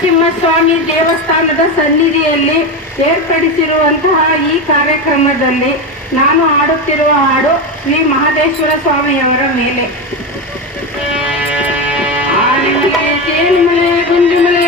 ನರಸಿಂಹಸ್ವಾಮಿ ದೇವಸ್ಥಾನದ ಸನ್ನಿಧಿಯಲ್ಲಿ ಏರ್ಪಡಿಸಿರುವಂತಹ ಈ ಕಾರ್ಯಕ್ರಮದಲ್ಲಿ ನಾನು ಹಾಡುತ್ತಿರುವ ಹಾಡು ಶ್ರೀ ಮಹದೇಶ್ವರ ಸ್ವಾಮಿಯವರ ಮೇಲೆ. ಆನೆಮಲೆ, ತೇನುಮಲೆ, ಗುಂಜುಮಲೆ